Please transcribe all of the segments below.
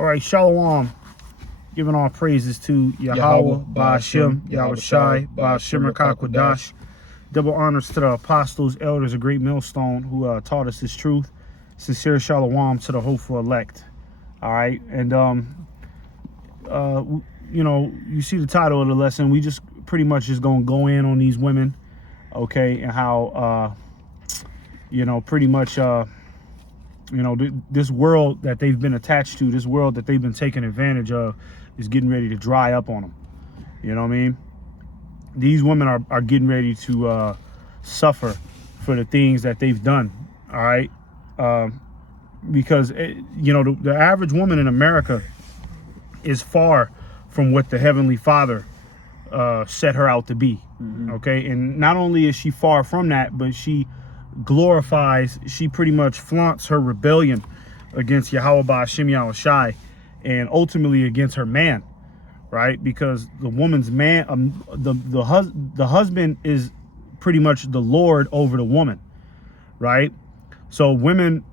All right, Shalom. Giving all praises to Yahweh, Ba'ashem, Yahweh Shai, Ba'ashem Rakakwadash. Double honors to the apostles, elders, a great millstone who taught us this truth. Sincere Shalom to the hopeful elect. All right, and you know, you see the title of the lesson. We just pretty much just gonna go in on these women, okay, and how you know, pretty much you know, this world that they've been attached to, this world that they've been taking advantage of, is getting ready to dry up on them. You know what I mean? These women are getting ready to suffer for the things that they've done. All right, because you know, the average woman in America is far from what the Heavenly Father set her out to be. Okay, and not only is she far from that, but she glorifies, she pretty much flaunts her rebellion against Yahweh Ba'ashem Yahweh Shai, and ultimately against her man, right? Because the woman's man, the husband is pretty much the Lord over the woman, right? So women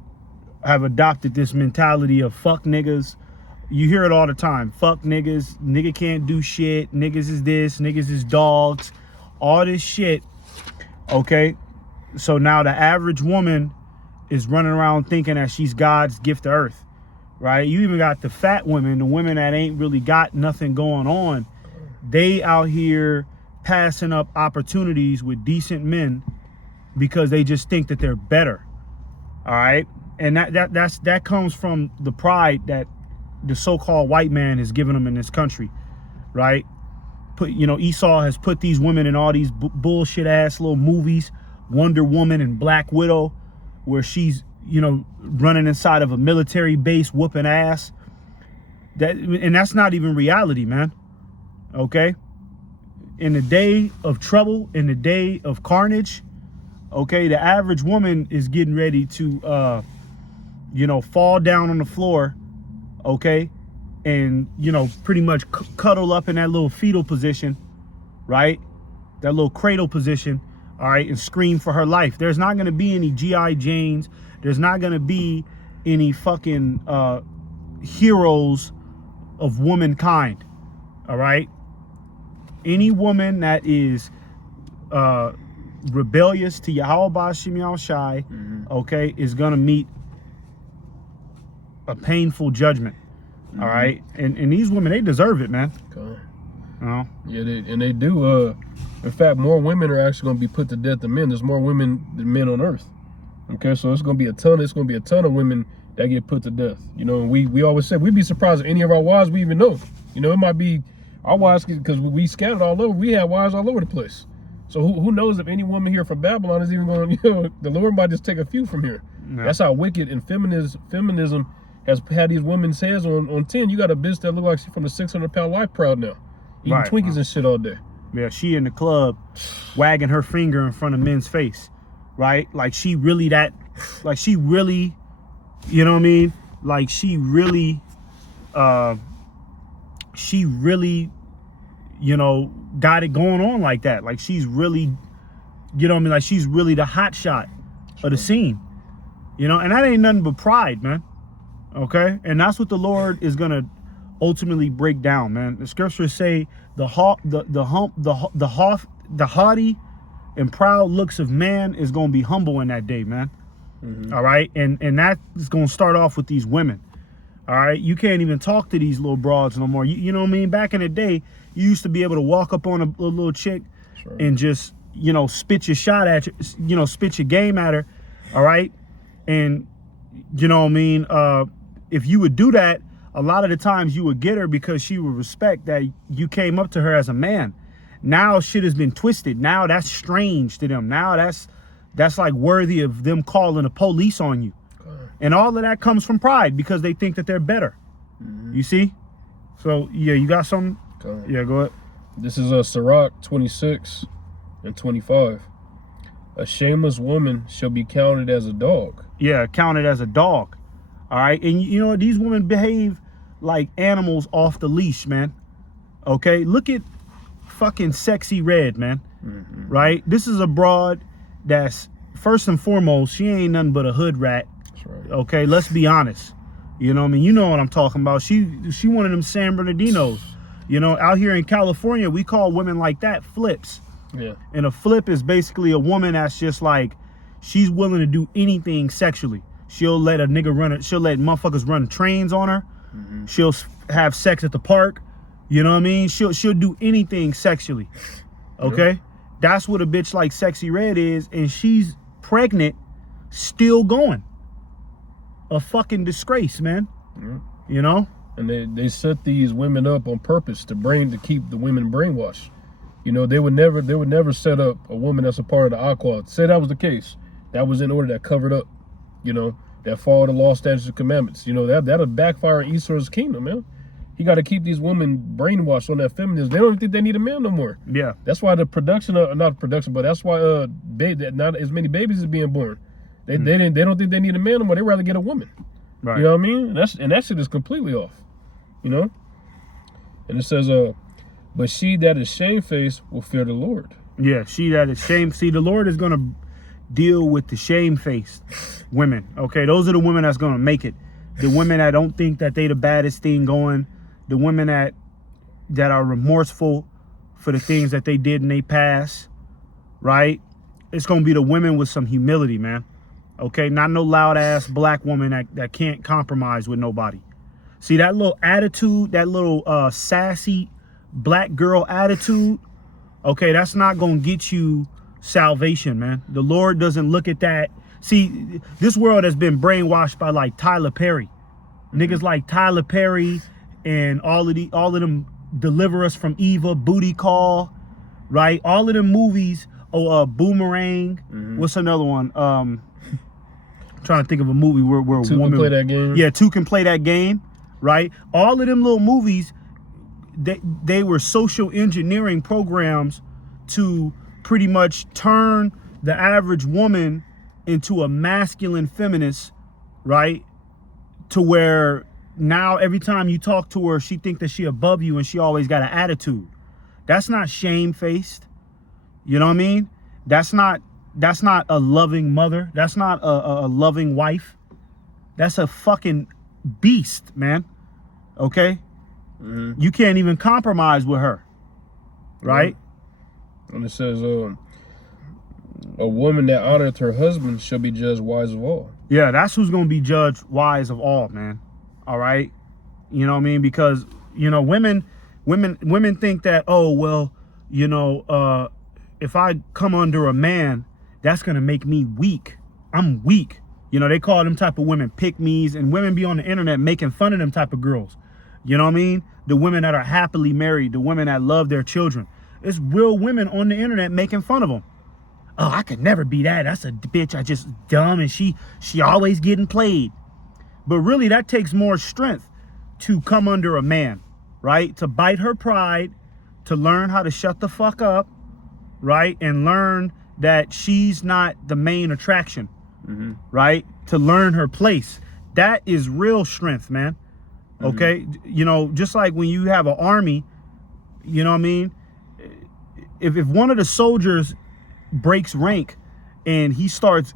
have adopted this mentality of fuck niggas. You hear it all the time. Fuck niggas, nigga can't do shit, niggas is this, niggas is dogs, all this shit, okay? So now the average woman is running around thinking that she's God's gift to earth, right? You even got the fat women, the women that ain't really got nothing going on. They out here passing up opportunities with decent men because they just think that they're better, all right? And that comes from the pride that the so-called white man has given them in this country, right? You know, Esau has put these women in all these bullshit ass little movies, Wonder Woman and Black Widow, where she's, you know, running inside of a military base whooping ass. And that's not even reality, man. Okay? In the day of trouble, in the day of carnage, okay, the average woman is getting ready to you know, fall down on the floor, okay, and, you know, pretty much cuddle up in that little fetal position, right? That little cradle position, all right, and scream for her life. There's not going to be any G.I. Janes. There's not going to be any fucking heroes of womankind, all right? Any woman that is rebellious to Yahweh Ba'ashem Yahweh Shai, okay, is going to meet a painful judgment, all right? And these women, they deserve it, man. Okay. You know? Yeah, they do. In fact, more women are actually going to be put to death than men. There's more women than men on earth. Okay, so it's going to be a ton of women that get put to death. You know, and we always say we'd be surprised if any of our wives we even know. You know, it might be our wives, because we scattered all over. We have wives all over the place. So who knows if any woman here from Babylon is even going, you know, the Lord might just take a few from here. Yeah. That's how wicked and feminism has had these women's heads on 10. You got a bitch that look like she's from the 600-pound life crowd now. Eating right, Twinkies and shit all day. Yeah, she in the club wagging her finger in front of men's face, right? Like she really that, like she really, you know what I mean? Like she really, you know, got it going on like that. Like she's really, you know what I mean? Like she's really the hot shot of the scene, you know? And that ain't nothing but pride, man. Okay? And that's what the Lord is going to ultimately break down, man. The scriptures say the haughty and proud looks of man is going to be humble in that day, man. All right, and that is going to start off with these women. All right, you can't even talk to these little broads no more. You know what I mean? Back in the day, you used to be able to walk up on a little chick and just, you know, spit your shot at you know, spit your game at her. All right, and you know what I mean? If you would do that, a lot of the times you would get her because she would respect that you came up to her as a man. Now shit has been twisted. Now that's strange to them. Now that's like worthy of them calling the police on you. And all of that comes from pride because they think that they're better. You see? So yeah, you got something? Yeah, go ahead. This is Sirach 26 and 25. A shameless woman shall be counted as a dog. Yeah, counted as a dog. All right, and you know, these women behave like animals off the leash, man. Okay, look at fucking Sexy Red, man. Right? This is a broad that's, first and foremost, she ain't nothing but a hood rat. That's right. Okay, let's be honest. You know what I mean? You know what I'm talking about. She one of them San Bernardinos. You know, out here in California, we call women like that flips. Yeah. And a flip is basically a woman that's just like, she's willing to do anything sexually. She'll let a nigga she'll let motherfuckers run trains on her. Mm-hmm. She'll have sex at the park. You know what I mean? She'll do anything sexually. Okay? Yeah. That's what a bitch like Sexy Red is, and she's pregnant, still going. A fucking disgrace, man. Yeah. You know? And they set these women up on purpose to keep the women brainwashed. You know, they would never set up a woman that's a part of the Aquad. Say that was the case. That was in order, that covered up, you know, that follow the law, statutes, and commandments. You know, that'll backfire in Esau's kingdom, man. He got to keep these women brainwashed on that feminism. They don't even think they need a man no more. Yeah. That's why the production of, not production, but that's why not as many babies is being born. They don't think they need a man no more. They rather get a woman. Right. You know what I mean? And that shit is completely off. You know? And it says, but she that is shamefaced will fear the Lord. Yeah, she that is shame. See, the Lord is gonna deal with the shamefaced women. Okay, those are the women that's gonna make it. The women that don't think that they the baddest thing going. The women that are remorseful for the things that they did in their past. Right? It's gonna be the women with some humility, man. Okay, not no loud ass black woman that can't compromise with nobody. See that little attitude, that little sassy black girl attitude, okay, that's not gonna get you salvation, man. The Lord doesn't look at that. See, this world has been brainwashed by like Tyler Perry. Niggas like Tyler Perry and all of them Deliver Us from Eva, Booty Call, right? All of them movies, Boomerang. Mm-hmm. What's another one? Trying to think of a movie where a Two woman can play that game. Yeah, Two Can Play That Game, right? All of them little movies, they were social engineering programs to pretty much turn the average woman into a masculine feminist, right? To where now every time you talk to her, she think that she above you and she always got an attitude. That's not shamefaced. You know what I mean? That's not a loving mother. That's not a loving wife. That's a fucking beast, man. Okay? Mm-hmm. You can't even compromise with her. Right? And it says, a woman that honoreth her husband shall be judged wise of all. Yeah, that's who's going to be judged wise of all, man. All right? You know what I mean? Because, you know, women think that, oh, well, you know, if I come under a man, that's going to make me weak. I'm weak. You know, they call them type of women pick-me's, and women be on the internet making fun of them type of girls. You know what I mean? The women that are happily married, the women that love their children. It's real women on the internet making fun of them. Oh, I could never be that. That's a bitch. I just dumb, and she always getting played. But really, that takes more strength to come under a man, right? To bite her pride, to learn how to shut the fuck up, right? And learn that she's not the main attraction, mm-hmm. right? To learn her place. That is real strength, man. Okay? Mm-hmm. You know, just like when you have an army, you know what I mean? If one of the soldiers breaks rank and he starts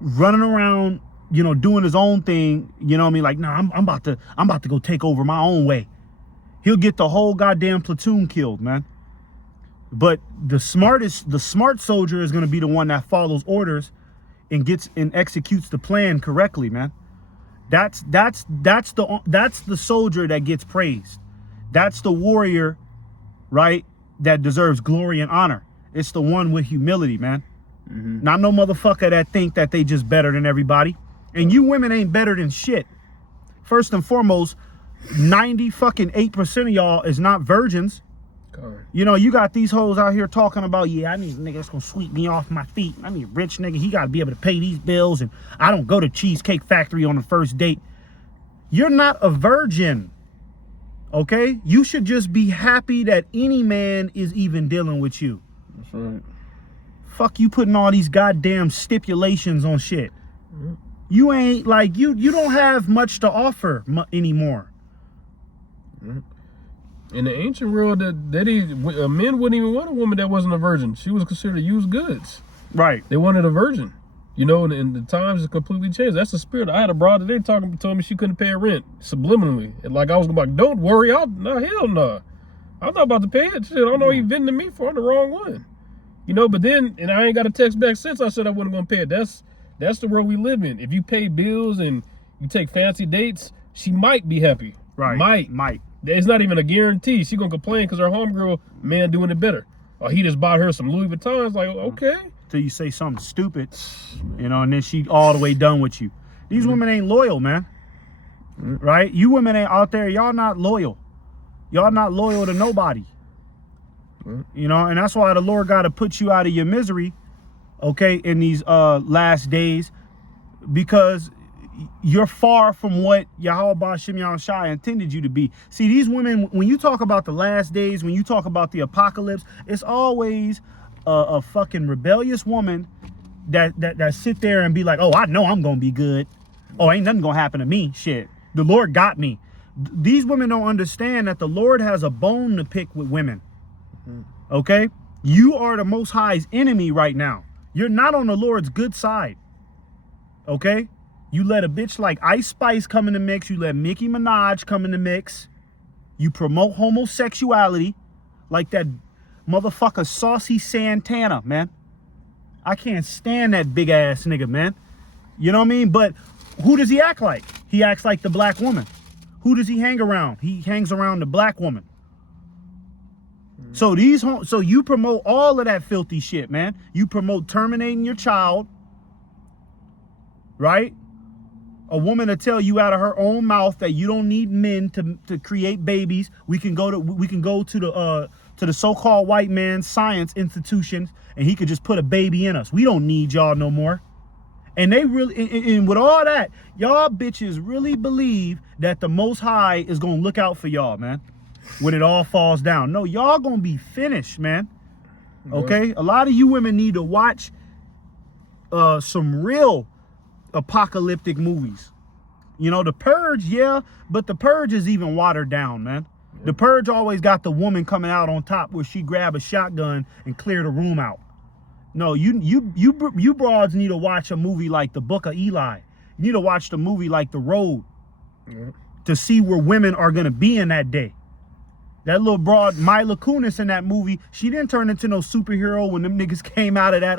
running around, you know, doing his own thing, you know what I mean? Like, nah, I'm about to go take over my own way. He'll get the whole goddamn platoon killed, man. But the smart soldier is going to be the one that follows orders and executes the plan correctly, man. That's the soldier that gets praised. That's the warrior, right, that deserves glory and honor. It's the one with humility, man. Mm-hmm. Not no motherfucker that think that they just better than everybody. And you women ain't better than shit. First and foremost, 98% of y'all is not virgins. God. You know, you got these hoes out here talking about, yeah, I need a nigga that's gonna sweep me off my feet. I need a rich nigga. He gotta be able to pay these bills, and I don't go to Cheesecake Factory on the first date. You're not a virgin. Okay? You should just be happy that any man is even dealing with you. That's right. Fuck you putting all these goddamn stipulations on shit. Mm-hmm. You ain't like, you don't have much to offer anymore. Mm-hmm. In the ancient world, men wouldn't even want a woman that wasn't a virgin. She was considered used goods. Right. They wanted a virgin. You know, and the times have completely changed. That's the spirit. I had a broad today told me she couldn't pay her rent subliminally. And like I was like, don't worry, hell no. I'm not about to pay it. Shit, I don't know what you venting to me for. I'm the wrong one. You know, but then, and I ain't got a text back since I said I wasn't gonna pay it. That's the world we live in. If you pay bills and you take fancy dates, she might be happy. Right. Might. It's not even a guarantee. She gonna complain because her homegirl man doing it better. Or he just bought her some Louis Vuittons. Like, okay. Till you say something stupid, you know, and then she all the way done with you. These women ain't loyal, man. Right? You women ain't out there. Y'all not loyal. Y'all not loyal to nobody. You know, and that's why the Lord got to put you out of your misery, okay, in these last days, because you're far from what Yahweh Ba'Shem Yahushua intended you to be. See, these women, when you talk about the last days, when you talk about the apocalypse, it's always a fucking rebellious woman that sit there and be like, oh, I know I'm gonna be good. Oh, ain't nothing gonna happen to me. Shit, the Lord got me. These women don't understand that the Lord has a bone to pick with women. Okay, you are the Most High's enemy right now. You're not on the Lord's good side. Okay, you let a bitch like Ice Spice come in the mix. You let Nicki Minaj come in the mix. You promote homosexuality like that motherfucker Saucy Santana, man. I can't stand that big ass nigga, man. You know what I mean? But who does he act like? He acts like the black woman. Who does he hang around? He hangs around the black woman. So you promote all of that filthy shit, man. You promote terminating your child, right? A woman to tell you out of her own mouth that you don't need men to create babies. We can go to the so-called white man's science institutions and he could just put a baby in us. We don't need y'all no more. And they really, and with all that, y'all bitches really believe that the Most High is gonna look out for y'all, man, when it all falls down. No, y'all gonna be finished, man. Okay? A lot of you women need to watch some real apocalyptic movies. You know, The Purge, yeah, but The Purge is even watered down, man. The Purge always got the woman coming out on top where she grab a shotgun and clear the room out. No, you broads need to watch a movie like The Book of Eli. You need to watch the movie like The Road to see where women are gonna be in that day. That little broad Mila Kunis in that movie, she didn't turn into no superhero when them niggas came out of that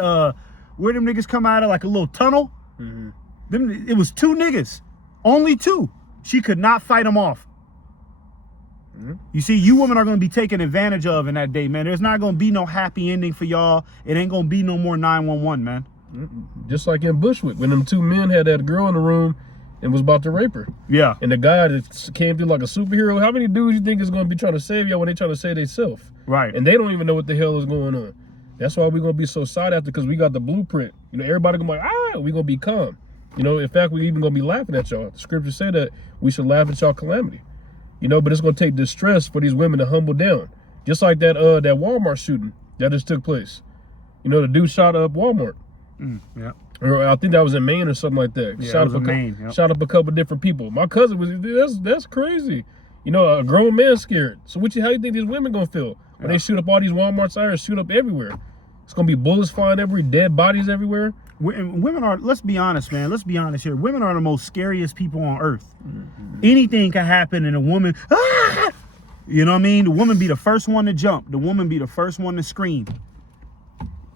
where them niggas come out of, like a little tunnel. It was two niggas, only two. She could not fight them off. You see, you women are going to be taken advantage of in that day, man. There's not going to be no happy ending for y'all. It ain't going to be no more 911, man. Just like in Bushwick, when them two men had that girl in the room and was about to rape her. Yeah. And the guy that came through like a superhero, how many dudes you think is going to be trying to save y'all when they trying to save themselves? Right. And they don't even know what the hell is going on. That's why we're going to be so sought after, because we got the blueprint. You know, everybody going to be like, we're going to be calm. You know, in fact, we even going to be laughing at y'all. The scripture said that we should laugh at y'all calamity. You know, but it's going to take distress for these women to humble down. Just like that Walmart shooting that just took place. You know, the dude shot up Walmart. Yeah. Or I think that was in Maine or something like that. Yeah, shot it was in Maine. Yep. Shot up a couple different people. My cousin was, that's crazy. You know, a grown man scared. So how you think these women going to feel when they shoot up all these Walmart signs, shoot up everywhere? It's going to be bullets flying everywhere, dead bodies everywhere. Women are, let's be honest, man. Let's be honest here. Women are the most scariest people on earth. Anything can happen and a woman, you know what I mean? The woman be the first one to jump. The woman be the first one to scream.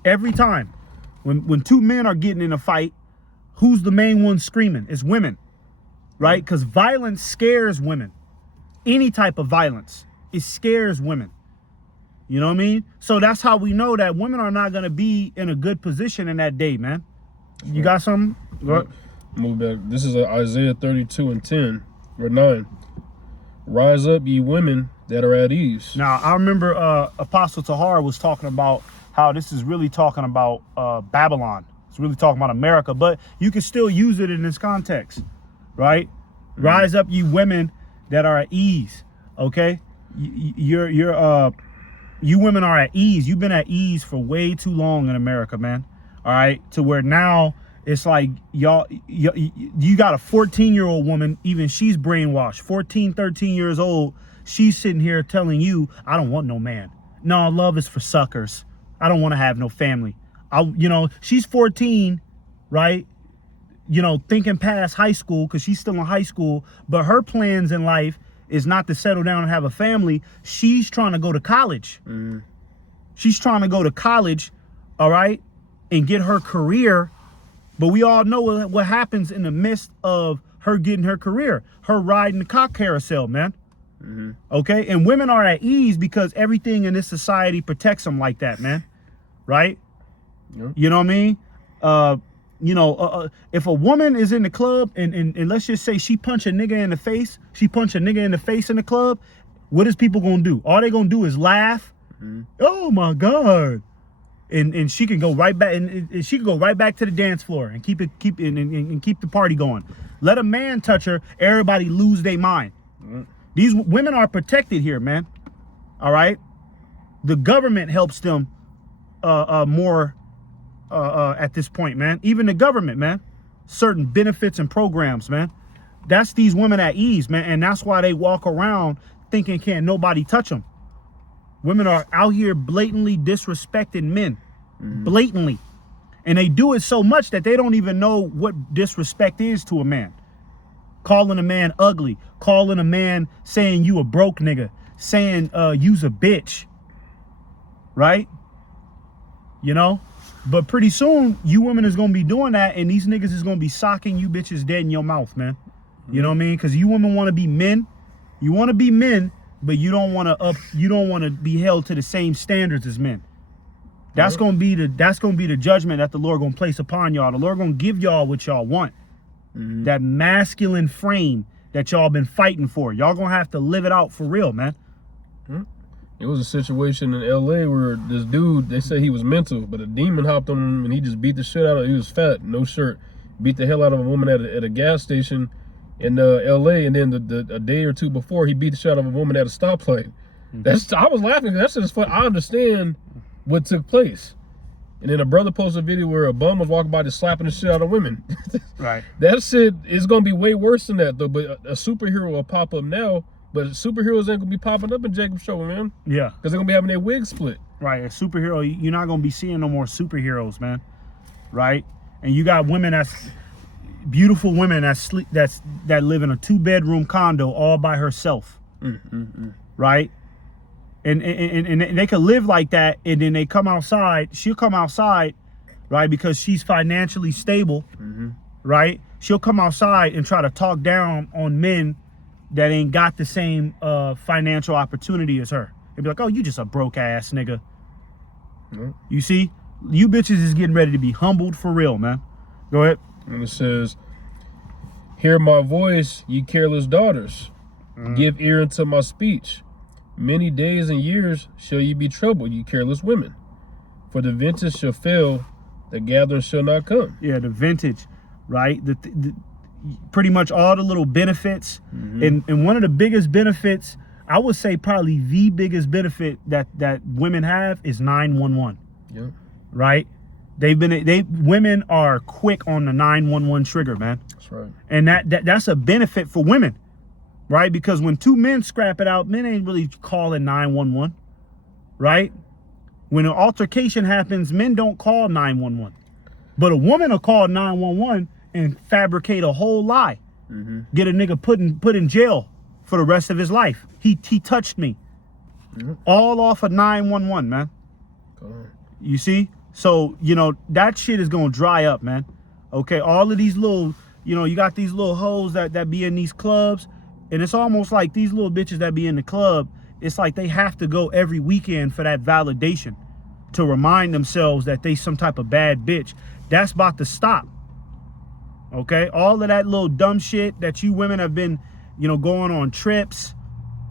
Every time. When two men are getting in a fight, who's the main one screaming? It's women, right? Because violence scares women. Any type of violence, it scares women. You know what I mean? So that's how we know that women are not going to be in a good position in that day, man. You got something? Move back. This is Isaiah 32:10 or 9. Rise up, ye women that are at ease. Now, I remember Apostle Tahar was talking about how this is really talking about Babylon. It's really talking about America, but you can still use it in this context, right? Rise up, ye women that are at ease, okay? You women are at ease. You've been at ease for way too long in America, man. All right, to where now it's like you got a 14-year-old woman, even she's brainwashed, 14, 13 years old. She's sitting here telling you, I don't want no man. No, love is for suckers. I don't want to have no family. She's 14, right? You know, thinking past high school, because she's still in high school, but her plans in life is not to settle down and have a family. She's trying to go to college. She's trying to go to college, all right, and get her career. But we all know what happens in the midst of her getting her career, her riding the cock carousel, man. Okay, and women are at ease because everything in this society protects them like that, man. Right? You know what I mean? If a woman is in the club and let's just say she punch a nigga in the face, in the club, what is people gonna do? All they gonna do is laugh. Oh my God. And she can go right back and she can go right back to the dance floor and keep the party going. Let a man touch her, everybody lose their mind. These women are protected here, man. All right. The government helps them more at this point, man. Even the government, man. Certain benefits and programs, man. That's these women at ease, man. And that's why they walk around thinking can't nobody touch them. Women are out here blatantly disrespecting men. Blatantly. And they do it so much that they don't even know what disrespect is to a man. Calling a man ugly, calling a man saying you a broke nigga, saying you's a bitch, right? You know, but pretty soon you women is gonna be doing that, and these niggas is gonna be socking you bitches dead in your mouth, man. You know what I mean? Because you women want to be men, but you don't want to be held to the same standards as men. That's gonna be the judgment that the Lord gonna place upon y'all. The Lord gonna give y'all what y'all want. That masculine frame that y'all been fighting for. Y'all gonna have to live it out for real, man. It was a situation in LA where this dude, they said he was mental, but a demon hopped on him and he just beat the shit out of him. He was fat, no shirt. Beat the hell out of a woman at a gas station in LA, and then a day or two before he beat the shit out of a woman at a stoplight. I was laughing, that shit is fun. I understand what took place. And then a brother posted a video where a bum was walking by just slapping the shit out of women. Right. That shit is gonna be way worse than that though. But a superhero will pop up now, but superheroes ain't gonna be popping up in Jacob's show, man. Yeah. Because they're gonna be having their wig split. Right. A superhero, you're not gonna be seeing no more superheroes, man. Right? And you got women that's beautiful women that live in a 2-bedroom condo all by herself. Right? And they could live like that, and then they come outside. She'll come outside, right? Because she's financially stable, right? She'll come outside and try to talk down on men that ain't got the same financial opportunity as her. They'll be like, "Oh, you just a broke ass nigga." You see, you bitches is getting ready to be humbled for real, man. Go ahead. And it says, "Hear my voice, ye careless daughters. Give ear unto my speech. Many days and years shall ye be troubled, ye careless women. For the vintage shall fail, the gathering shall not come." Yeah, the vintage, right? Pretty much all the little benefits. And one of the biggest benefits, I would say probably the biggest benefit that women have is 911. Yeah. Right? Women are quick on the 911 trigger, man. That's right. And that's a benefit for women. Right? Because when two men scrap it out, men ain't really calling 911. Right? When an altercation happens, men don't call 911. But a woman will call 911 and fabricate a whole lie. Get a nigga put in jail for the rest of his life. He touched me. All off of 911, man. You see? So, that shit is gonna dry up, man. Okay, all of these little, you got these little hoes that be in these clubs. And it's almost like these little bitches that be in the club, it's like they have to go every weekend for that validation to remind themselves that they some type of bad bitch. That's about to stop. Okay? All of that little dumb shit that you women have been, going on trips,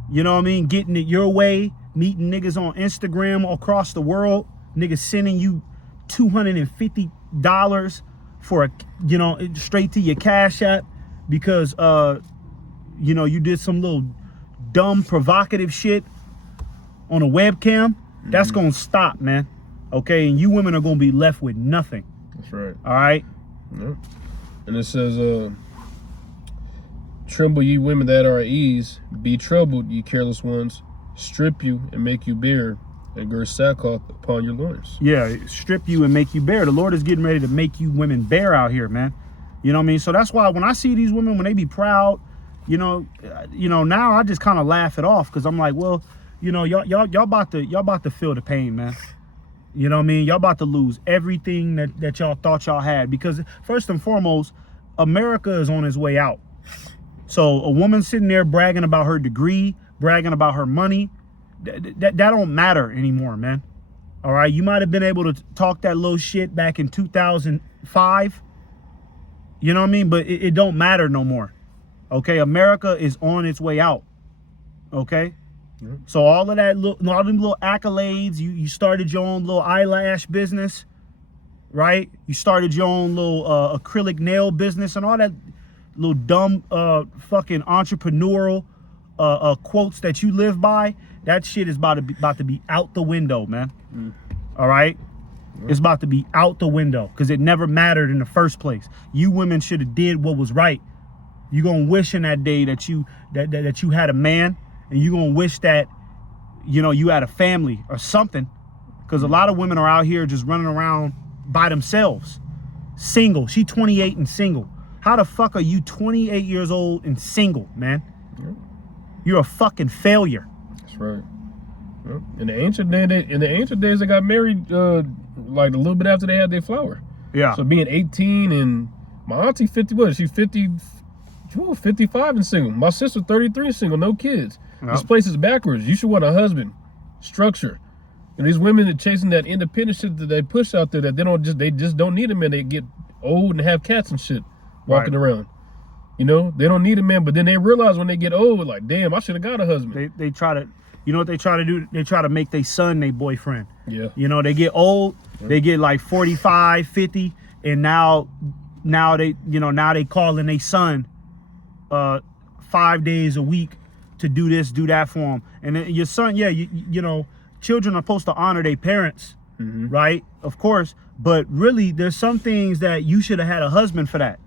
you know what I mean? Getting it your way, meeting niggas on Instagram across the world, niggas sending you $250 for straight to your Cash App because, you did some little dumb provocative shit on a webcam. That's gonna stop, man. Okay, and you women are gonna be left with nothing. That's right. All right. Yeah. And it says, "Tremble, ye women that are at ease. Be troubled, ye careless ones. Strip you and make you bare. And gird sackcloth upon your loins. Yeah, strip you and make you bare. The Lord is getting ready to make you women bare out here, man. You know what I mean? So that's why when I see these women, when they be proud, now I just kind of laugh it off because I'm like, well, y'all about to feel the pain, man. You know what I mean? Y'all about to lose everything that y'all thought y'all had because first and foremost, America is on its way out. So a woman sitting there bragging about her degree, bragging about her money, that don't matter anymore, man. All right, you might have been able to talk that little shit back in 2005. You know what I mean? But it don't matter no more. Okay, America is on its way out. Okay, so all of that, all them little accolades. You started your own little eyelash business, right? You started your own little acrylic nail business and all that little dumb fucking entrepreneurial quotes that you live by. That shit is about to be out the window, man. All right? It's about to be out the window because it never mattered in the first place. You women should have did what was right. You gonna wish in that day that you had a man, and you gonna wish that you had a family or something, because a lot of women are out here just running around by themselves, single. She 28 and single. How the fuck are you 28 years old and single, man? You're a fucking failure. That's right. In the ancient days, they got married like a little bit after they had their flower. Yeah. So being 18 and my auntie 50, what is she 50? 55 and single. My sister 33 and single, no kids. Yep. This place is backwards. You should want a husband, structure. And these women that chasing that independent shit that they push out there that they just don't need a man. They get old and have cats and shit walking around. They don't need a man, but then they realize when they get old, like, damn, I should have got a husband. They try to, what they try to do? They try to make their son their boyfriend. Yeah. They get old, they get like 45, 50, and now they calling their son 5 days a week to do this, do that for them. And then your son, children are supposed to honor their parents, right? Of course, but really there's some things that you should have had a husband for that,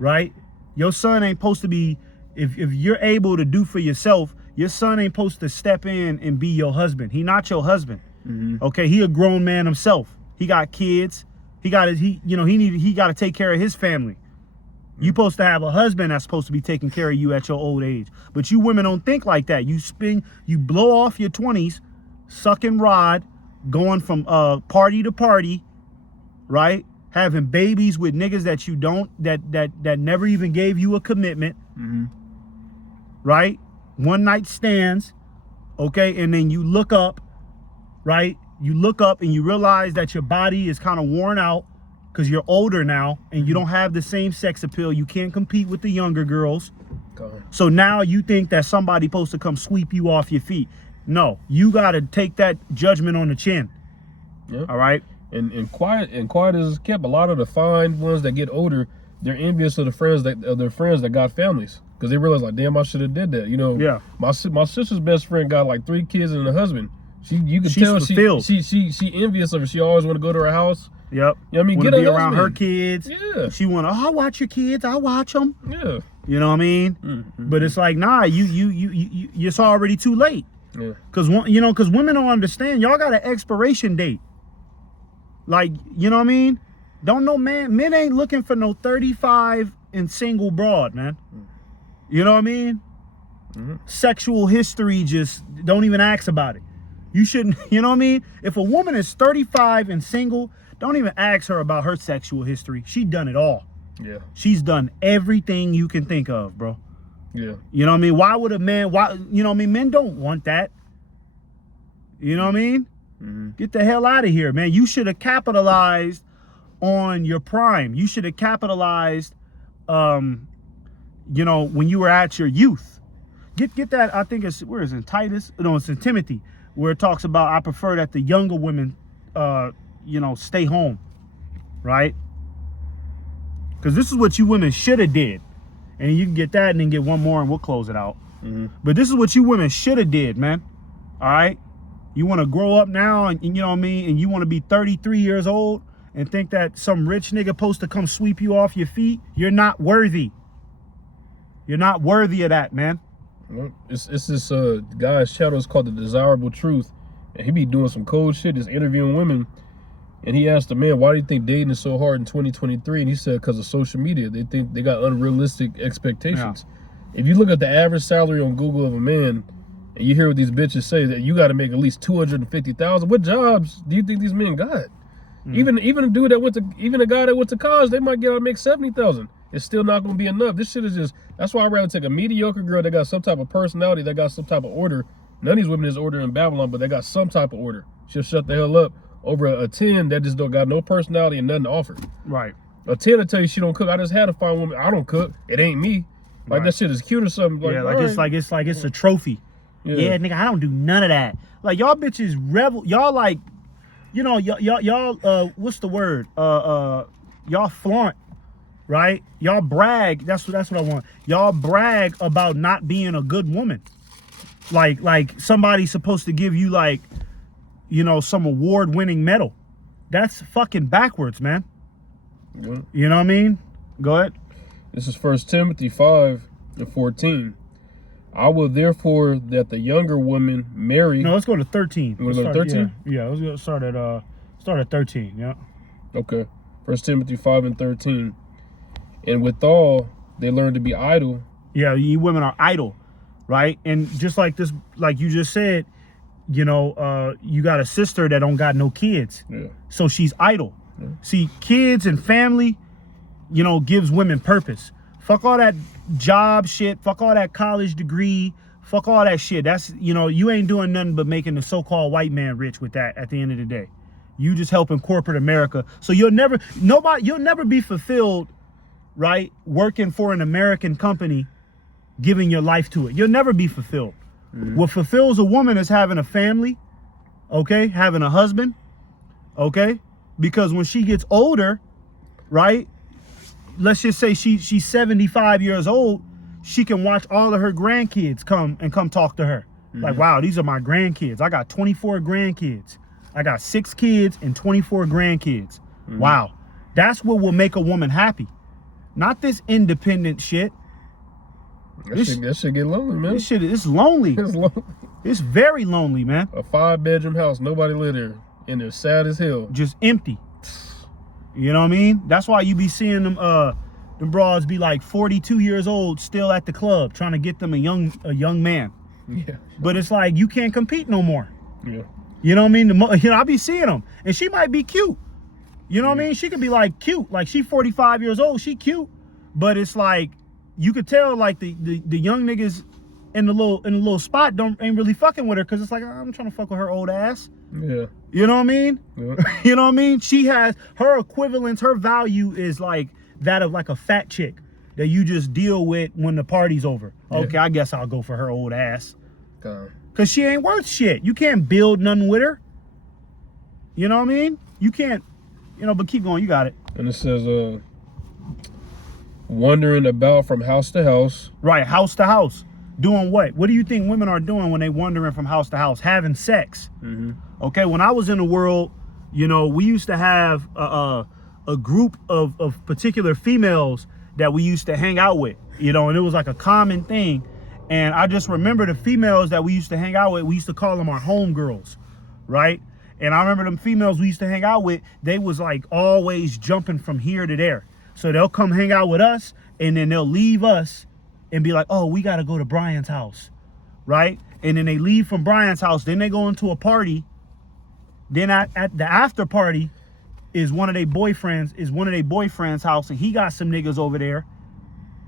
right? Your son ain't supposed to be, if you're able to do for yourself, your son ain't supposed to step in and be your husband. He not your husband. Okay, he a grown man himself. He got kids. He got to take care of his family. You supposed to have a husband that's supposed to be taking care of you at your old age. But you women don't think like that. You blow off your 20s, sucking rod, going from party to party, right? Having babies with niggas that you don't, that never even gave you a commitment, right? One night stands, okay? And then you look up, right? You look up and you realize that your body is kind of worn out because you're older now and you don't have the same sex appeal. You can't compete with the younger girls. So now you think that somebody's supposed to come sweep you off your feet. No, you got to take that judgment on the chin. Yep. All right? And quiet as kept. A lot of the fine ones that get older, they're envious of their friends that got families because they realize, like, damn, I should have did that. Yeah. My sister's best friend got like 3 kids and a husband. You can She's tell fulfilled. she envious of her. She always want to go to her house. Yep. You know what I mean? Wanna Get be a around husband. her kids. Yeah. She want to, I'll watch your kids. I'll watch them. Yeah. You know what I mean? But it's like, nah, you it's already too late. Yeah. Cause women don't understand. Y'all got an expiration date. Like, you know what I mean? Don't know, man. Men ain't looking for no 35 and single broad, man. You know what I mean? Sexual history, just don't even ask about it. You shouldn't, you know what I mean? If a woman is 35 and single, don't even ask her about her sexual history. She done it all. Yeah. She's done everything you can think of, bro. Yeah. You know what I mean? Why would a man, you know what I mean? Men don't want that. You know what I mean? Get the hell out of here, man. You should have capitalized on your prime. You should have capitalized, when you were at your youth. Get that, I think it's, where is it, Titus? No, it's in Timothy, where it talks about, I prefer that the younger women, stay home, right? Because this is what you women should have did. And you can get that and then get one more and we'll close it out. But this is what you women should have did, man. All right? You want to grow up now and you know what I mean? And you want to be 33 years old and think that some rich nigga supposed to come sweep you off your feet? You're not worthy. You're not worthy of that, man. It's this guy's channel is called The Desirable Truth. And he be doing some cold shit, just interviewing women. And he asked the man, why do you think dating is so hard in 2023? And he said, because of social media. They think they got unrealistic expectations. Yeah. If you look at the average salary on Google of a man, and you hear what these bitches say, that you got to make at least $250,000. What jobs do you think these men got? Even a dude that even a guy that went to college, they might get out to make $70,000. It's still not gonna be enough. This shit is just. That's why I'd rather take a mediocre girl that got some type of personality, that got some type of order. None of these women is order in Babylon, but they got some type of order. She'll shut the hell up over a 10 that just don't got no personality and nothing to offer. Right. A 10 will tell you she don't cook. I just had a fine woman. I don't cook. It ain't me. Like that shit is cute or something. Like, yeah, like it's a trophy. Yeah, nigga, I don't do none of that. Like y'all bitches rebel. Y'all like, you know, y'all what's the word? Y'all flaunt, right? Y'all brag. That's what I want. Y'all brag about not being a good woman. Like somebody's supposed to give you like, you know, some award-winning medal. That's fucking backwards, man. Yeah. You know what I mean? Go ahead. This is 1 Timothy 5:14. I will therefore that the younger woman marry. No, let's go to 13. You want to go to 13? Yeah, let's go start at 13. Yeah. Okay. 1 Timothy 5:13. And withal, they learn to be idle. Yeah, you women are idle, right? And just like this, like you just said, you know, you got a sister that don't got no kids. Yeah. So she's idle. Yeah. See, kids and family, you know, gives women purpose. Fuck all that job shit. Fuck all that college degree. Fuck all that shit. That's, you know, you ain't doing nothing but making the so-called white man rich with that at the end of the day. You just helping corporate America. So you'll never be fulfilled, right? Working for an American company, giving your life to it. You'll never be fulfilled. Mm-hmm. What fulfills a woman is having a family, okay? Having a husband, okay? Because when she gets older, right? Let's just say she's 75 years old, she can watch all of her grandkids come talk to her. Mm-hmm. Like, wow, these are my grandkids. I got 24 grandkids. I got 6 kids and 24 grandkids. Mm-hmm. Wow. That's what will make a woman happy. Not this independent shit. That shit get lonely, man. This shit is lonely. It's lonely. It's very lonely, man. A 5-bedroom house, nobody live there. And they're sad as hell. Just empty. You know what I mean? That's why you be seeing them broads be like 42 years old, still at the club, trying to get them a young man. Yeah. But it's like you can't compete no more. Yeah. You know what I mean? I be seeing them, and she might be cute. You know what I mean? She could be like cute, like she 45 years old, she cute, but it's like you could tell like the young niggas in the little spot ain't really fucking with her because it's like I'm trying to fuck with her old ass. Yeah. You know what I mean? Yeah. You know what I mean? She has her equivalence, her value is like that of like a fat chick that you just deal with when the party's over. Yeah. Okay, I guess I'll go for her old ass. Cause she ain't worth shit. You can't build nothing with her. You know what I mean? You can't, but keep going, you got it. And it says wandering about from house to house. Right, house to house. Doing what? What do you think women are doing when they wandering from house to house? Having sex. Mm-hmm. Okay, when I was in the world, we used to have a group of particular females that we used to hang out with, and it was like a common thing. And I just remember the females that we used to hang out with, we used to call them our homegirls, right? And I remember them females we used to hang out with, they was like always jumping from here to there. So they'll come hang out with us, and then they'll leave us and be like, oh, we got to go to Brian's house, right? And then they leave from Brian's house, then they go into a party. Then at the after party is one of their boyfriend's house, and he got some niggas over there,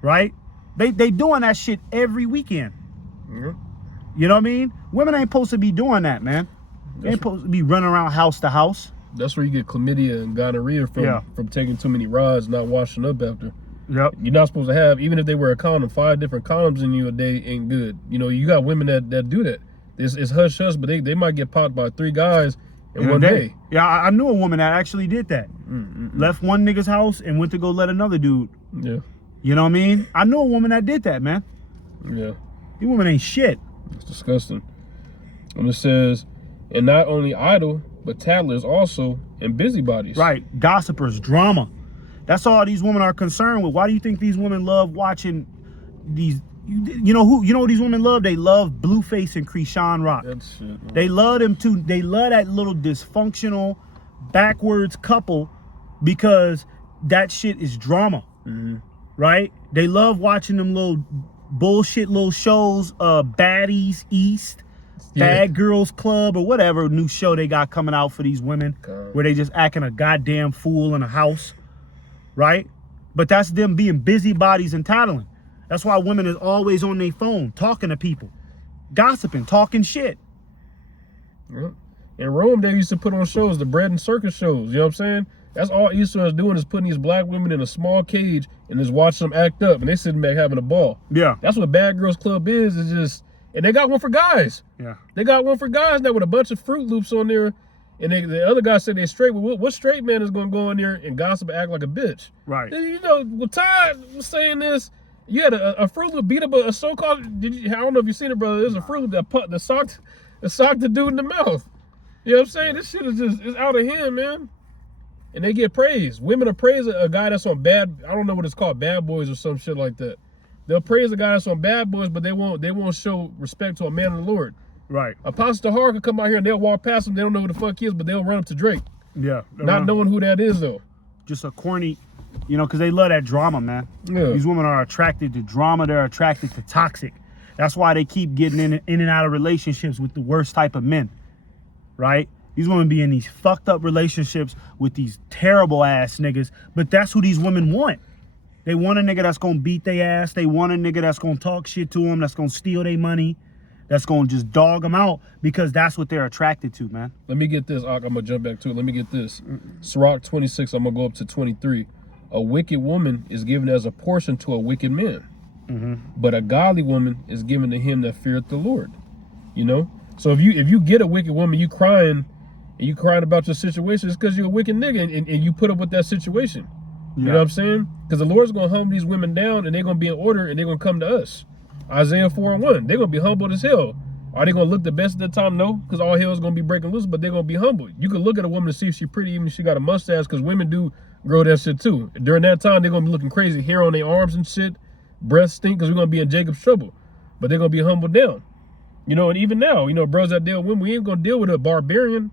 right? They doing that shit every weekend. Mm-hmm. You know what I mean? Women ain't supposed to be doing that, man. They ain't supposed to be running around house to house. That's where you get chlamydia and gonorrhea from taking too many rods, not washing up after. Yep. You're not supposed to have, even if they wear a condom, 5 different condoms in you a day ain't good. You got women that do that. It's hush hush, but they might get popped by 3 guys in one day. Yeah, I knew a woman that actually did that. Left one nigga's house and went to go let another dude. Yeah. You know what I mean? I knew a woman that did that, man. Yeah. These women ain't shit. It's disgusting. And it says, and not only idle, but tattlers also, and busybodies. Right. Gossipers, drama. That's all these women are concerned with. Why do you think these women love watching these, You know who? You know what these women love? They love Blueface and Krishan Rock. That shit, man. They love them too. They love that little dysfunctional, backwards couple because that shit is drama, right? They love watching them little bullshit little shows, Baddies East, Bad Girls Club, or whatever new show they got coming out for these women, where they just acting a goddamn fool in a house, right? But that's them being busybodies and tattling. That's why women is always on their phone talking to people, gossiping, talking shit. Yeah. In Rome, they used to put on shows, the bread and circus shows. You know what I'm saying? That's all Esau is doing, is putting these black women in a small cage and just watching them act up, and they sitting back having a ball. Yeah. That's what Bad Girls Club is just, and they got one for guys. Yeah. They got one for guys now with a bunch of Fruit Loops on there, and the other guy said they're straight. Well, what straight man is going to go in there and gossip and act like a bitch? Right. You know, well, Todd was saying this. You had a Fruit Loop beat up a so-called, I don't know if you've seen it, brother. There's a Fruit Loop that socked the dude in the mouth. You know what I'm saying? This shit is just, it's out of hand, man. And they get praise. Women will praise a guy that's on I don't know what it's called, Bad Boys or some shit like that. They'll praise a guy that's on Bad Boys, but they won't show respect to a man of the Lord. Right. Apostle Tahar could come out here and they'll walk past him. They don't know who the fuck he is, but they'll run up to Drake. Yeah. Not knowing who that is, though. Just a corny, you know, because they love that drama, man. Yeah. These women are attracted to drama. They're attracted to toxic. That's why they keep getting in and out of relationships with the worst type of men, right? These women be in these fucked up relationships with these terrible ass niggas, but that's who these women want. They want a nigga that's gonna beat their ass. They want a nigga that's gonna talk shit to them, that's gonna steal their money, that's gonna just dog them out, because that's what they're attracted to, man. Let me get this. I'm gonna jump back to it. Let me get this. Sirach 26, I'm gonna go up to 23. A wicked woman is given as a portion to a wicked man, but a godly woman is given to him that feareth the Lord. You know? So if you get a wicked woman, you crying about your situation, it's because you're a wicked nigga and you put up with that situation. You know what I'm saying? Because the Lord's gonna humble these women down and they're gonna be in order and they're gonna come to us. Isaiah 4:1. They're gonna be humbled as hell. Are they gonna look the best at the time? No, because all hell is gonna be breaking loose, but they're gonna be humbled. You can look at a woman to see if she's pretty, even if she got a mustache, because women do grow that shit too. During that time, they're gonna be looking crazy, hair on their arms and shit, breath stink, because we're gonna be in Jacob's trouble. But they're gonna be humbled down. You know, and even now, you know, bros that deal with women, we ain't gonna deal with a barbarian.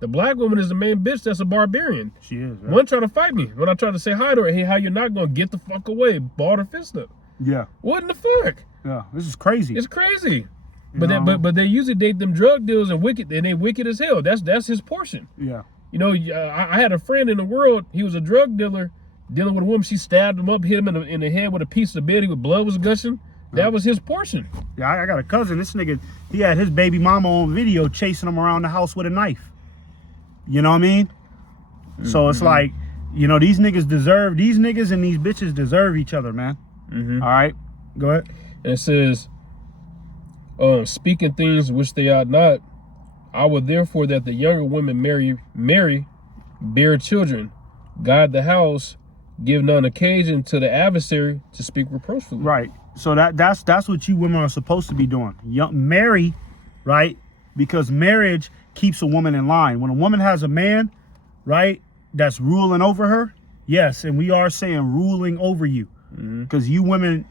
The black woman is the main bitch that's a barbarian. She is, right? One tried to fight me when I tried to say hi to her. Hey, how you not gonna get the fuck away? Balled her fist up. Yeah. What in the fuck? Yeah. This is crazy. It's crazy. But they usually date them drug dealers and they wicked as hell. That's his portion. Yeah. You know, I had a friend in the world. He was a drug dealer dealing with a woman. She stabbed him up, hit him in the head with a piece of bed. Blood was gushing. That was his portion. Yeah, I got a cousin. This nigga, he had his baby mama on video chasing him around the house with a knife. You know what I mean? So it's like, you know, these niggas and these bitches deserve each other, man. All right, go ahead. And it says, speaking things which they ought not, I would therefore that the younger women marry, bear children, guide the house, give none occasion to the adversary to speak reproachfully. Right. So that's what you women are supposed to be doing. Marry, right? Because marriage keeps a woman in line. When a woman has a man, right, that's ruling over her, yes, and we are saying ruling over you, because you women,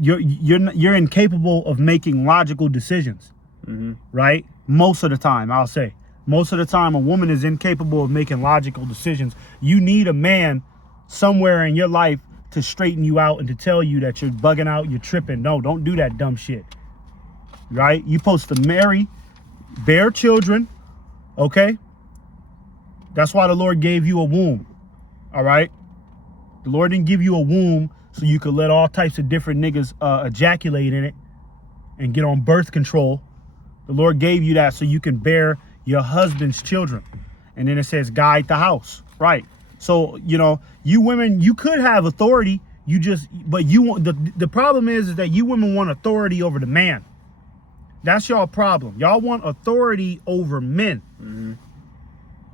you're incapable of making logical decisions, right? Most of the time, I'll say, most of the time, a woman is incapable of making logical decisions. You need a man somewhere in your life to straighten you out and to tell you that you're bugging out, you're tripping. No, don't do that dumb shit, right? You're supposed to marry, bear children, okay? That's why the Lord gave you a womb, all right? The Lord didn't give you a womb so you could let all types of different niggas ejaculate in it and get on birth control. The Lord gave you that so you can bear your husband's children. And then it says guide the house, right? So, you know, you women, you could have authority, but you want, the problem is that you women want authority over the man. That's y'all problem. Y'all want authority over men.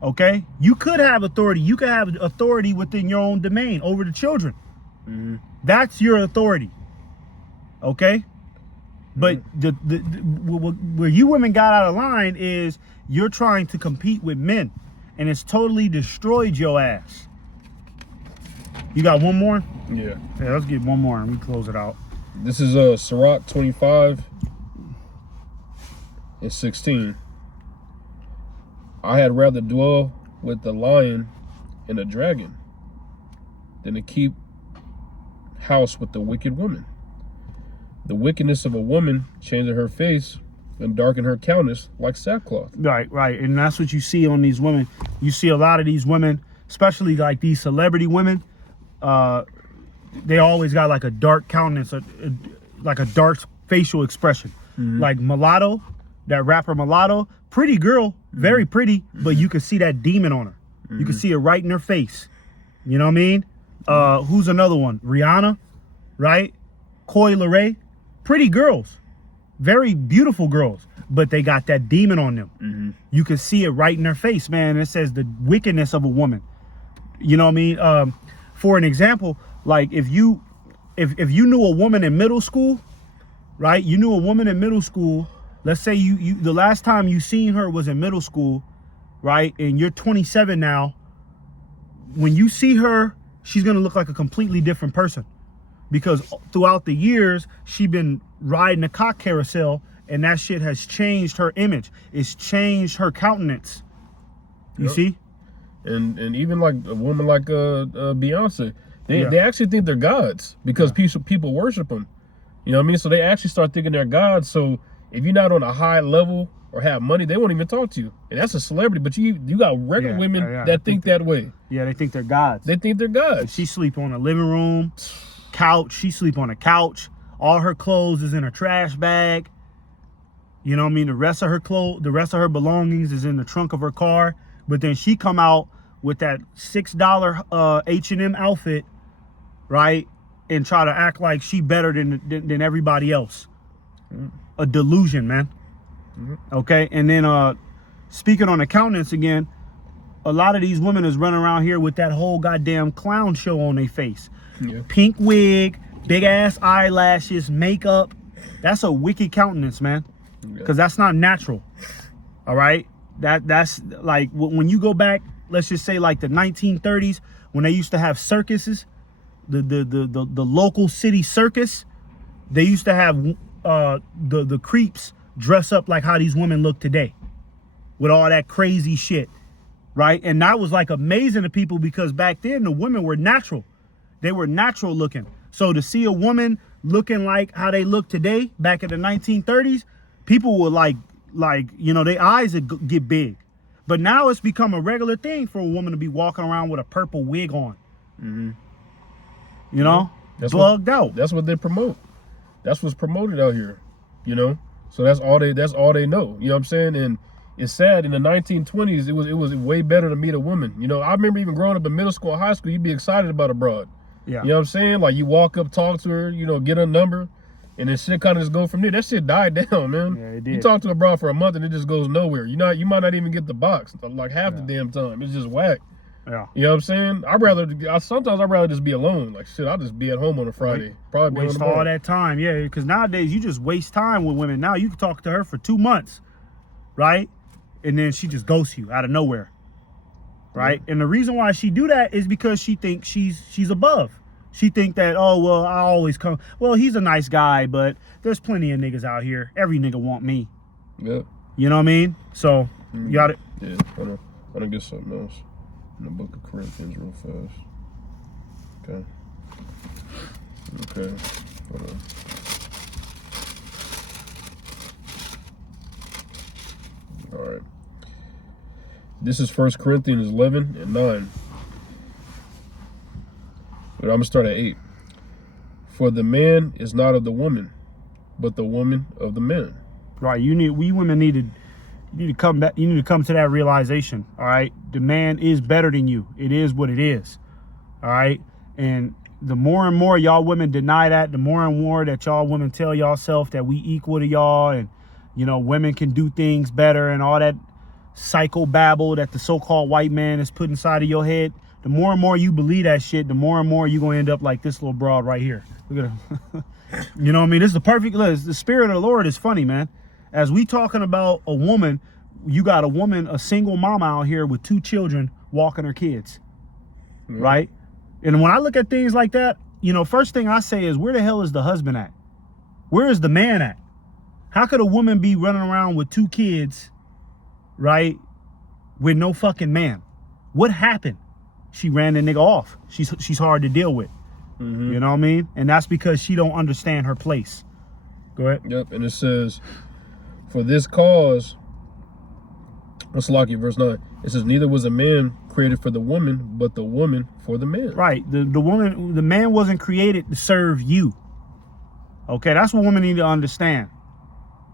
Okay? You could have authority. You could have authority within your own domain over the children. That's your authority. Okay? But where you women got out of line is you're trying to compete with men, and it's totally destroyed your ass. You got one more? Yeah. Yeah, let's get one more and we close it out. This is Sirach 25 and 16. I had rather dwell with the lion and the dragon than to keep house with the wicked woman. The wickedness of a woman changing her face and darken her countenance like sackcloth. Right, right. And that's what you see on these women. You see a lot of these women, especially like these celebrity women, they always got like a dark countenance, like a dark facial expression. Like Mulatto, that rapper Mulatto, pretty girl, very pretty, but you can see that demon on her. You can see it right in her face. You know what I mean? Who's another one? Rihanna, right? Coi Leray, pretty girls, very beautiful girls, but they got that demon on them. You can see it right in their face, man. It says the wickedness of a woman. You know what I mean? For an example, like if you knew a woman in middle school, right? You knew a woman in middle school. Let's say you the last time you seen her was in middle school, right? And you're 27 now. When you see her, she's gonna look like a completely different person, because throughout the years she been riding a cock carousel, and that shit has changed her image. It's changed her countenance. You see? And even like a woman like Beyonce, they actually think they're gods because people worship them. You know what I mean? So they actually start thinking they're gods. So if you're not on a high level or have money, they won't even talk to you. And that's a celebrity. But you got regular women that think that way. Yeah, they think they're gods. They think they're gods. She sleep on a living room couch. She sleep on a couch. All her clothes is in a trash bag. You know what I mean? The rest of her clothes, the rest of her belongings is in the trunk of her car. But then she come out with that $6 H&M outfit, right? And try to act like she better than everybody else. A delusion, man. Okay, and then speaking on the countenance again, a lot of these women is running around here with that whole goddamn clown show on their face. Pink wig, big ass eyelashes, makeup. That's a wicked countenance, man, because that's not natural. All right, that's like when you go back, let's just say like the 1930s, when they used to have circuses, the local city circus, they used to have the creeps dress up like how these women look today, with all that crazy shit, right? And that was like amazing to people, because back then the women were natural. They were natural looking. So to see a woman looking like how they look today, back in the 1930s, people were like, you know, their eyes would get big. But now it's become a regular thing for a woman to be walking around with a purple wig on. You know, bugged out. That's what they promote. That's what's promoted out here, you know. So that's all they know. You know what I'm saying? And it's sad. In the 1920s, it was way better to meet a woman. You know, I remember even growing up in middle school, high school, you'd be excited about a broad. Yeah. You know what I'm saying? Like you walk up, talk to her, you know, get her number, and then shit kind of just go from there. That shit died down, man. Yeah, it did. You talk to a broad for a month and it just goes nowhere. You might not even get the box like half the damn time. It's just whack. Yeah. You know what I'm saying? Sometimes I'd rather just be alone. Like shit, I'll just be at home on a Friday. Probably be waste on the all that time. Yeah, because nowadays you just waste time with women. Now you can talk to her for 2 months, right? And then she just ghosts you out of nowhere, right? And the reason why she do that is because she thinks she's above. She think that, oh, well, I always come. Well, he's a nice guy, but there's plenty of niggas out here. Every nigga want me. Yep. You know what I mean? So you got it. Yeah. Hold on. I don't get something else in the book of Corinthians real fast. Okay. Hold on. All right. This is 1 Corinthians 11 and 9. But I'm going to start at 8. For the man is not of the woman, but the woman of the man. Right. We women need to come back. You need to come to that realization. All right. The man is better than you. It is what it is. All right. And the more and more y'all women deny that, the more and more that y'all women tell y'all self that we equal to y'all, and you know, women can do things better, and all that psychobabble that the so-called white man is put inside of your head, the more and more you believe that shit, the more and more you're going to end up like this little broad right here. Look at her. You know what I mean? This is the perfect list. The spirit of the Lord is funny, man. As we talking about a woman, you got a woman, a single mama out here with 2 children walking her kids, right? And when I look at things like that, you know, first thing I say is, where the hell is the husband at? Where is the man at? How could a woman be running around with 2 kids, right, with no fucking man? What happened? She ran the nigga off. She's hard to deal with. You know what I mean? And that's because she don't understand her place. Go ahead. Yep, and it says, for this cause, let's lock it, verse 9. It says, neither was a man created for the woman, but the woman for the man. Right. The man wasn't created to serve you. Okay, that's what women need to understand.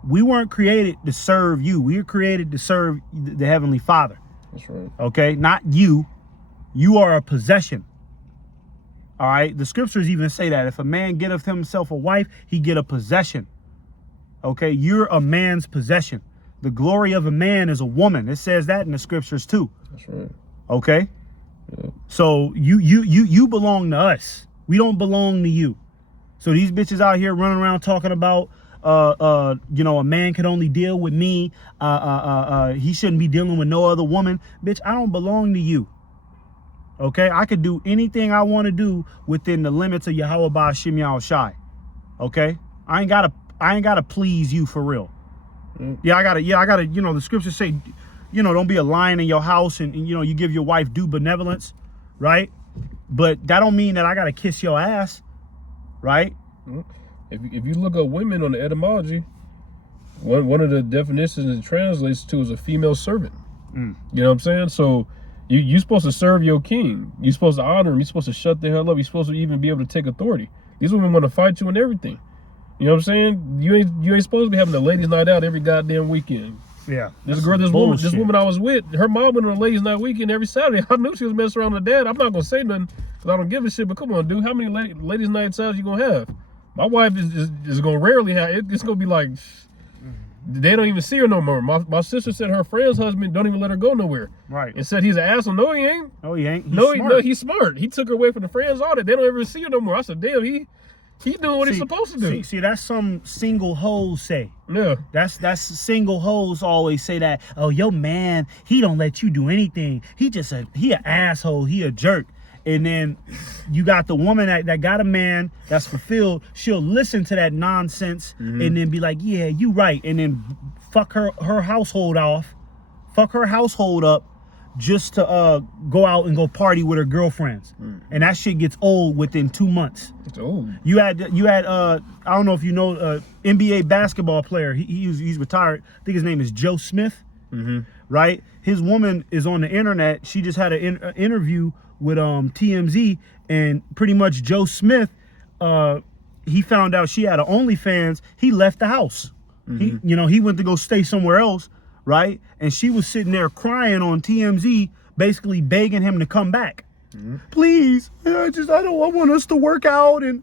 We weren't created to serve you. We were created to serve the Heavenly Father. That's right. Okay, not you. You are a possession. All right, the scriptures even say that if a man getteth himself a wife, he get a possession. Okay, you're a man's possession. The glory of a man is a woman. It says that in the scriptures too. That's right. Okay, Yep. so you belong to us. We don't belong to you. So these bitches out here running around talking about you know, a man can only deal with me. He shouldn't be dealing with no other woman. Bitch, I don't belong to you. Okay, I could do anything I want to do within the limits of Yahweh Ba'Shem Yahushai. Okay, I ain't gotta please you for real. Yeah, I gotta. You know, the scriptures say, you know, don't be a lion in your house, and you know, you give your wife due benevolence, right? But that don't mean that I gotta kiss your ass, right? If you look up women on the etymology, one of the definitions it translates to is a female servant. You know what I'm saying? So you're supposed to serve your king. You're supposed to honor him. You're supposed to shut the hell up. You're supposed to even be able to take authority. These women want to fight you and everything. You know what I'm saying? You ain't supposed to be having a ladies' night out every goddamn weekend. Yeah. This woman I was with, her mom went on a ladies' night weekend every Saturday. I knew she was messing around with her dad. I'm not gonna say nothing because I don't give a shit. But come on, dude, how many ladies' nights out you gonna have? My wife is gonna rarely have. It's gonna be like they don't even see her no more. My sister said her friend's husband don't even let her go nowhere. Right. And said he's an asshole. No, he ain't. No, he ain't. He's smart. He took her away from the friends all that. They don't ever see her no more. I said, damn, he doing what he's supposed to do. See, that's some single hoes say. Yeah. That's single hoes always say that. Oh, your man, he don't let you do anything. He an asshole. He a jerk. And then you got the woman that got a man that's fulfilled. She'll listen to that nonsense and then be like, yeah, you right. And then fuck her household off. Fuck her household up just to go out and go party with her girlfriends. And that shit gets old within 2 months. It's old. You had I don't know if you know NBA basketball player. He's retired. I think his name is Joe Smith. Right? His woman is on the internet. She just had an interview with TMZ, and pretty much Joe Smith, he found out she had an OnlyFans. He left the house. He went to go stay somewhere else, right? And she was sitting there crying on TMZ, basically begging him to come back. Please, I want us to work out. And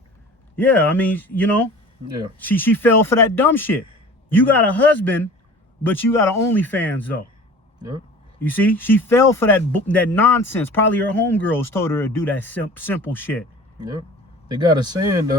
yeah, I mean, you know, yeah, she fell for that dumb shit. You got a husband, but you got an OnlyFans though. Yeah. You see, she fell for that nonsense. Probably her homegirls told her to do that simple shit. Yeah, they got a saying,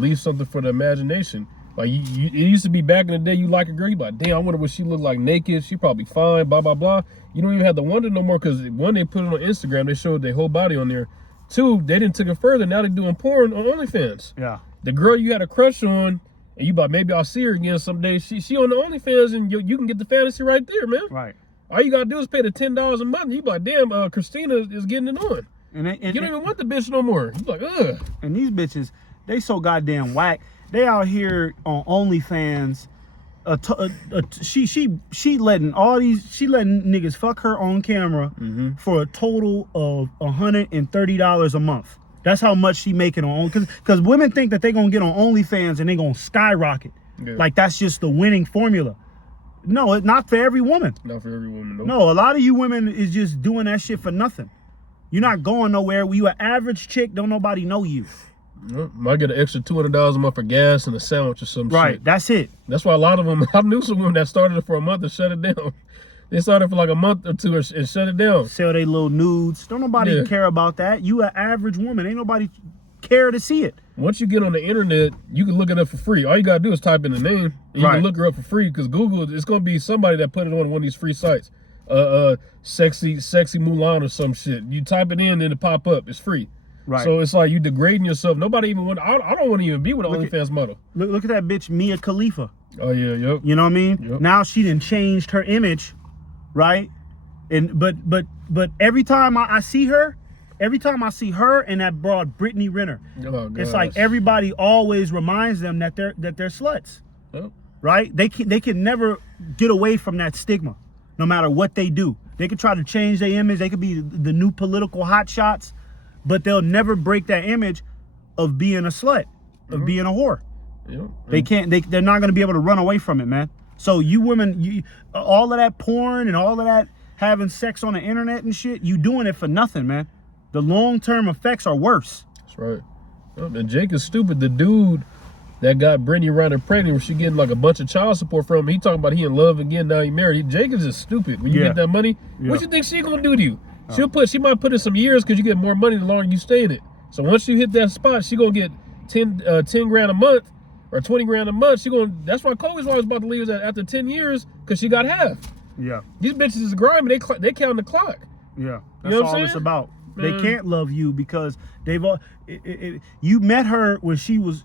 leave something for the imagination. Like it used to be back in the day, you like a girl, you like, damn, I wonder what she looked like naked. She probably fine, blah blah blah. You don't even have to wonder no more because one, they put it on Instagram, they showed their whole body on there. Two, they didn't take it further. Now they're doing porn on OnlyFans. Yeah, the girl you had a crush on, and you thought maybe I'll see her again someday. She on the OnlyFans, and you can get the fantasy right there, man. Right. All you gotta do is pay the $10 a month. You be like, damn, Christina is getting it on. And you don't even want the bitch no more. You like, ugh. And these bitches, they so goddamn whack. They out here on OnlyFans. She letting niggas fuck her on camera for a total of $130 a month. That's how much she making on, because women think that they gonna get on OnlyFans and they gonna skyrocket. Yeah. Like that's just the winning formula. No, it's not for every woman. Not for every woman, nope. No, a lot of you women is just doing that shit for nothing. You're not going nowhere. When you an average chick, don't nobody know you. Might get an extra $200 a month for gas and a sandwich or some shit. Right, that's it. That's why a lot of them, I knew some women that started it for a month and shut it down. They started for like a month or two and shut it down. Sell they little nudes. Don't nobody care about that. You an average woman. Ain't nobody care to see it. Once you get on the internet, you can look it up for free. All you gotta do is type in the name, and you can look her up for free, because Google, it's gonna be somebody that put it on one of these free sites. Sexy Mulan or some shit. You type it in and it pop up. It's free. Right. So it's like you degrading yourself. Nobody even want. I don't want to even be with an Look at- OnlyFans model. Look at that bitch Mia Khalifa. Oh yeah, yep. You know what I mean? Yep. Now she done changed her image, right? And but every time I see her, and that broad Brittany Renner, Oh, it's like gosh. everybody always reminds them that they're sluts, Yep. right? They can never get away from that stigma, no matter what they do. They could try to change their image. They could be the new political hotshots, but they'll never break that image of being a slut, of being a whore. Yep. They can't. They're not going to be able to run away from it, man. So you women, all of that porn and all of that having sex on the internet and shit, you doing it for nothing, man. The long-term effects are worse. That's right. Yep. And Jake is stupid. The dude that got Brittany Renner pregnant, where she getting like a bunch of child support from him, he talking about he in love again, now he married. Jake is just stupid. When you Yeah. get that money, Yeah. what you think she gonna do to you? She might put in some years because you get more money the longer you stay in it. So once you hit that spot, she gonna get 10 grand a month or 20 grand a month. That's why Kobe's was about to leave after 10 years because she got half. Yeah, These bitches is grimy. They count the clock. yeah. That's know what I'm all it's saying? about. They Man. can't love you because they've all. You met her when she was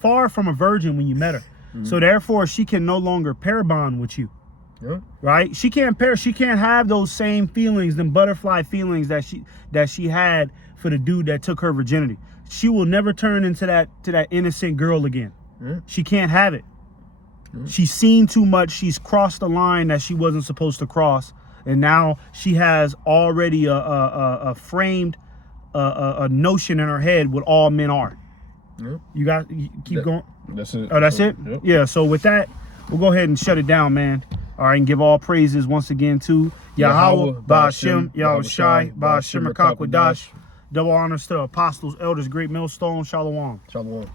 far from a virgin when you met her. So therefore, she can no longer pair bond with you. Yep. Right? She can't have those same feelings, them butterfly feelings that she had for the dude that took her virginity. She will never turn into that innocent girl again. Yeah. She can't have it. She's seen too much. She's crossed the line that she wasn't supposed to cross, and now she has already a framed a notion in her head what all men are. Yep. You keep going. That's it. Oh, that's it? Yep. Yeah, so with that, we'll go ahead and shut it down, man. All right, and give all praises once again to Yahweh, Ba'ashem, Yahushai, Ba'ashem, Rakakwadash. Double honors to apostles, elders, great millstone, Shalom. Shalom.